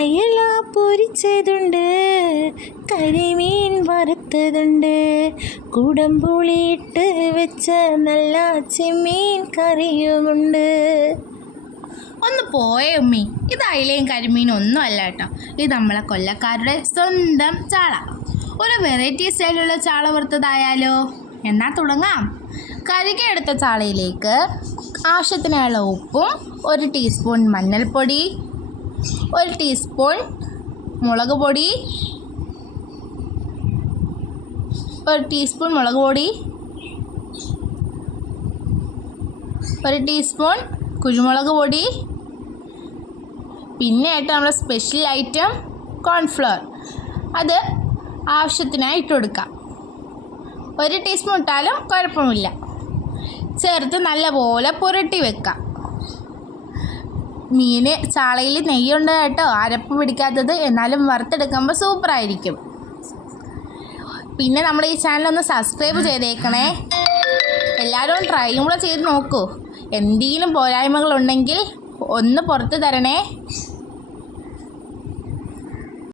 അയല പൊരിച്ചതുണ്ട് കരിമീൻ വറുത്തതുണ്ട്. കുടംപുളിയിട്ട് വെച്ച നല്ല ചെമ്മീൻ കറിയുമുണ്ട്. ഒന്ന് പോയേ ഉമ്മി. ഇത് അയിലയും കരിമീനും ഒന്നും അല്ല കേട്ടോ. ഇത് നമ്മളെ കൊല്ലക്കാരുടെ സ്വന്തം ചാള. ഒരു വെറൈറ്റി സ്റ്റൈലുള്ള ചാള വറുത്തതായാലോ? എന്നാൽ തുടങ്ങാം. കരുകി എടുത്ത ചാളയിലേക്ക് ആവശ്യത്തിനുള്ള ഉപ്പും ഒരു ടീസ്പൂൺ മഞ്ഞൾപ്പൊടി ഒരു ടീസ്പൂൺ മുളക് പൊടി. ഒരു ടീസ്പൂൺ മുളക് പൊടി. ഒരു ടീസ്പൂൺ കുരുമുളക് പൊടി. പിന്നെ ആയിട്ട് നമ്മുടെ സ്പെഷ്യൽ ഐറ്റം കോൺഫ്ലവർ അത് ആവശ്യത്തിനായി ഇട്ട് കൊടുക്കാം ഒരു ടീസ്പൂൺ ഇട്ടാലും കുഴപ്പമില്ല ചേർത്ത് നല്ലപോലെ പുരട്ടി വെക്കാം മീന് ചാളയിൽ നെയ്യുണ്ട് കേട്ടോ. അരപ്പ് പിടിക്കാത്തത്. എന്നാലും വറുത്തെടുക്കുമ്പോൾ സൂപ്പറായിരിക്കും. പിന്നെ നമ്മൾ ഈ ചാനൽ ഒന്ന് സബ്സ്ക്രൈബ് ചെയ്തേക്കണേ. എല്ലാവരും ട്രൈയും കൂടെ ചെയ്ത് നോക്കൂ. എന്തെങ്കിലും പോരായ്മകളുണ്ടെങ്കിൽ ഒന്ന് പുറത്ത് തരണേ.